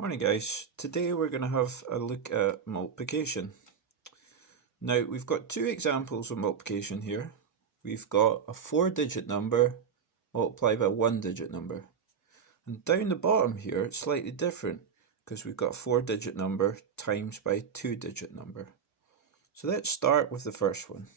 Morning guys, today we're going to have a look at multiplication. Now we've got two examples of multiplication here. We've got a 4-digit number multiplied by a 1-digit number. And down the bottom here it's slightly different because we've got a 4-digit number times by a 2-digit number. So let's start with the first one.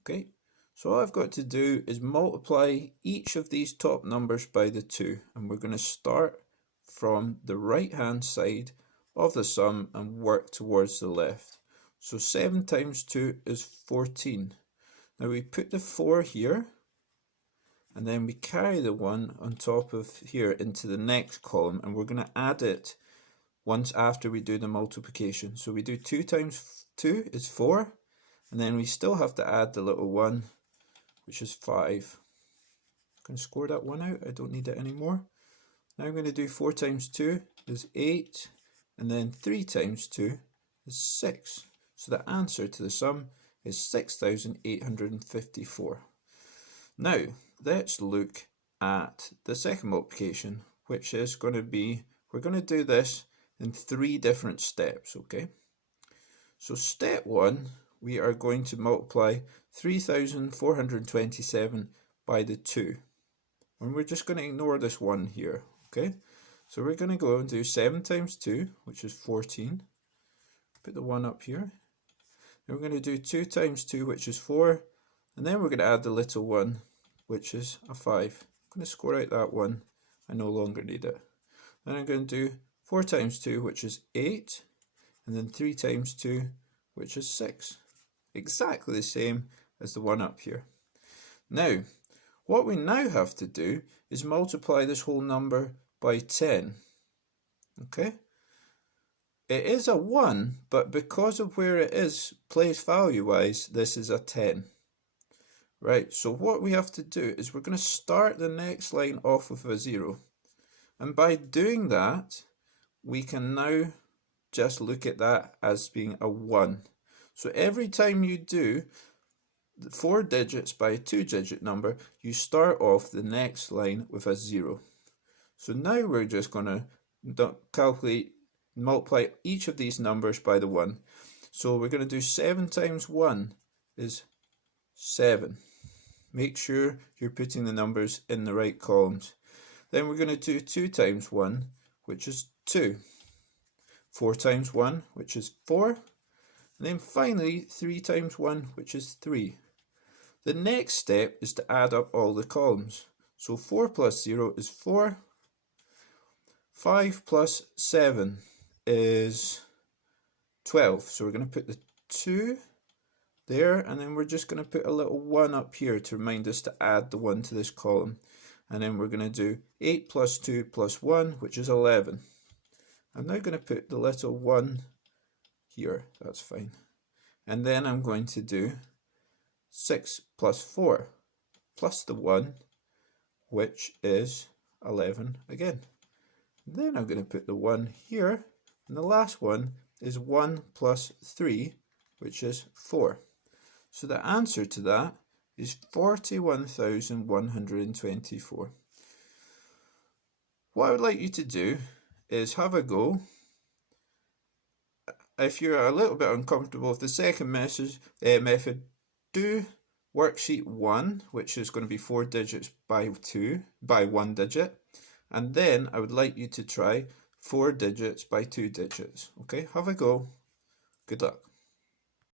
Okay, so all I've got to do is multiply each of these top numbers by the 2, and we're going to start from the right hand side of the sum and work towards the left. So 7 times 2 is 14. Now we put the 4 here and then we carry the 1 on top of here into the next column, and we're going to add it once after we do the multiplication. So we do 2 times 2 is 4, and then we still have to add the little 1, which is 5. I'm going to score that 1 out, I don't need it anymore. Now I'm going to do 4 times 2 is 8, and then 3 times 2 is 6. So the answer to the sum is 6,854. Now let's look at the second multiplication, which is going to be, we're going to do this in 3 different steps, okay? So step 1, we are going to multiply 3,427 by the 2. And we're just going to ignore this 1 here. Okay, so we're going to go and do 7 times 2, which is 14. Put the 1 up here. Then we're going to do 2 times 2, which is 4. And then we're going to add the little 1, which is a 5. I'm going to score out that 1. I no longer need it. Then I'm going to do 4 times 2, which is 8. And then 3 times 2, which is 6. Exactly the same as the 1 up here. Now, what we now have to do is multiply this whole number by 10. Okay? It is a 1, but because of where it is place value wise, this is a 10. Right, so what we have to do is we're going to start the next line off with a 0. And by doing that, we can now just look at that as being a 1. So every time you do 4 digits by a 2-digit number, you start off the next line with a 0. So now we're just going to multiply each of these numbers by the 1. So we're going to do 7 times 1 is 7. Make sure you're putting the numbers in the right columns. Then we're going to do 2 times 1, which is 2. 4 times 1, which is 4. And then finally 3 times 1, which is 3. The next step is to add up all the columns. So 4 plus 0 is 4. 5 plus 7 is 12. So we're going to put the 2 there, and then we're just going to put a little 1 up here to remind us to add the 1 to this column. And then we're going to do 8 plus 2 plus 1, which is 11. I'm now going to put the little 1 here. That's fine. And then I'm going to do 6 plus 4 plus the 1, which is 11 again. And then I'm going to put the 1 here, and the last one is 1 plus 3, which is 4. So the answer to that is 41,124. What I would like you to do is have a go. If you're a little bit uncomfortable with the second method, do worksheet 1, which is going to be 4 digits by 1 digit, and then I would like you to try 4 digits by 2 digits. Okay, have a go. Good luck.